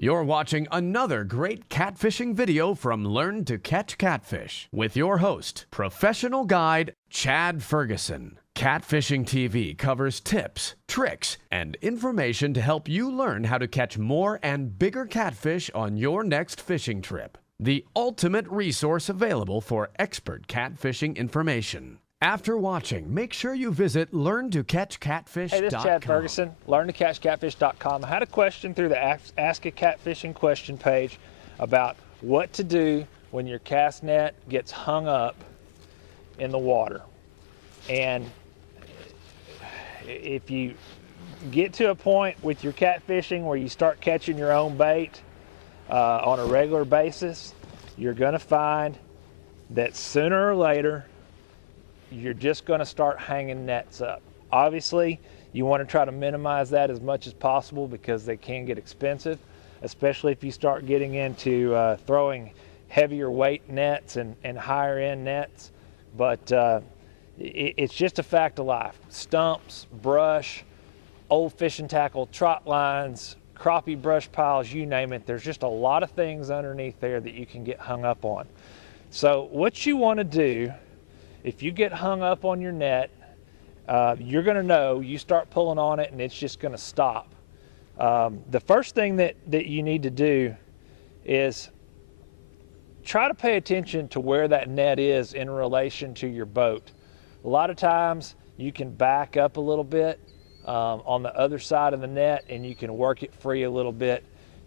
You're watching another great catfishing video from Learn to Catch Catfish with your host, professional guide Chad Ferguson. Catfishing TV covers tips, tricks, and information to help you learn how to catch more and bigger catfish on your next fishing trip. The ultimate resource available for expert catfishing information. After watching, make sure you visit learntocatchcatfish.com. Hey, this is Chad Ferguson, learntocatchcatfish.com. I had a question through the Ask a Catfishing question page about what to do when your cast net gets hung up in the water. And if you get to a point with your catfishing where you start catching your own bait on a regular basis, you're going to find that sooner or later you're just going to start hanging nets up. Obviously, you want to try to minimize that as much as possible because they can get expensive, especially if you start getting into throwing heavier weight nets and higher end nets. But it's just a fact of life. Stumps, brush, old fishing tackle, trot lines, crappie brush piles, you name it. There's just a lot of things underneath there that you can get hung up on. So what you want to do, if you get hung up on your net, you're going to know, you start pulling on it and it's just going to stop. The first thing that you need to do is try to pay attention to where that net is in relation to your boat. A lot of times you can back up a little bit on the other side of the net and you can work it free a little bit.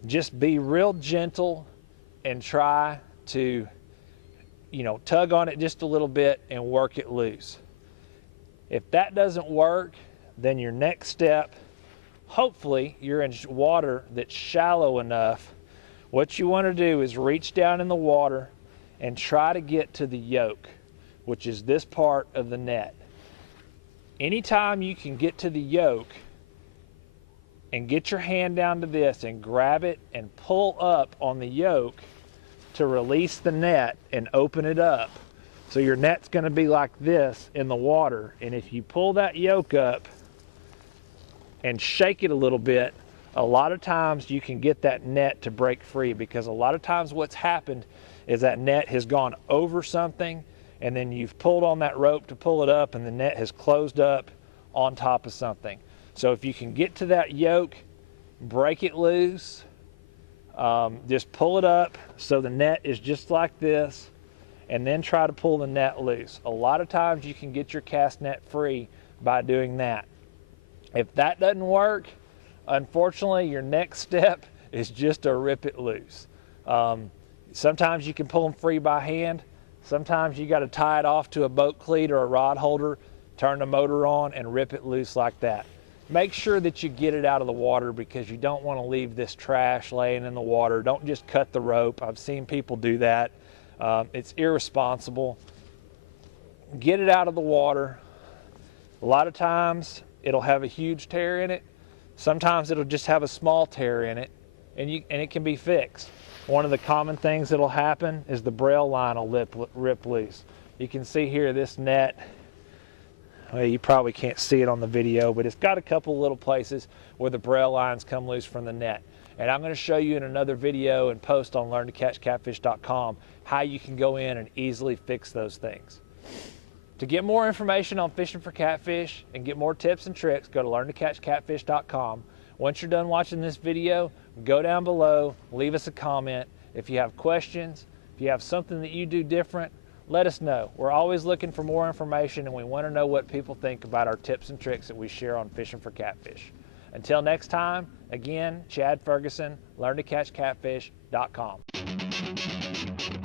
Just be real gentle and try to tug on it just a little bit and work it loose. If that doesn't work, then your next step, hopefully you're in water that's shallow enough. What you want to do is reach down in the water and try to get to the yoke, which is this part of the net. Anytime you can get to the yoke and get your hand down to this and grab it and pull up on the yoke to release the net and open it up. So your net's going to be like this in the water, and if you pull that yoke up and shake it a little bit, a lot of times you can get that net to break free, because a lot of times what's happened is that net has gone over something and then you've pulled on that rope to pull it up and the net has closed up on top of something. So if you can get to that yoke, break it loose, just pull it up so the net is just like this, and then try to pull the net loose. A lot of times you can get your cast net free by doing that. If that doesn't work, unfortunately your next step is just to rip it loose. Sometimes you can pull them free by hand. Sometimes you got to tie it off to a boat cleat or a rod holder, turn the motor on and rip it loose like that. Make sure that you get it out of the water, because you don't want to leave this trash laying in the water. Don't just cut the rope. I've seen people do that. It's irresponsible. Get it out of the water. A lot of times it'll have a huge tear in it. Sometimes it'll just have a small tear in it, and it can be fixed. One of the common things that'll happen is the Braille line will rip loose. You can see here this net. Well, you probably can't see it on the video, but it's got a couple little places where the Braille lines come loose from the net. And I'm going to show you in another video and post on learntocatchcatfish.com how you can go in and easily fix those things. To get more information on fishing for catfish and get more tips and tricks, go to learntocatchcatfish.com. Once you're done watching this video, go down below, leave us a comment. If you have questions, if you have something that you do different, let us know. We're always looking for more information, and we want to know what people think about our tips and tricks that we share on fishing for catfish. Until next time, again, Chad Ferguson, learntocatchcatfish.com.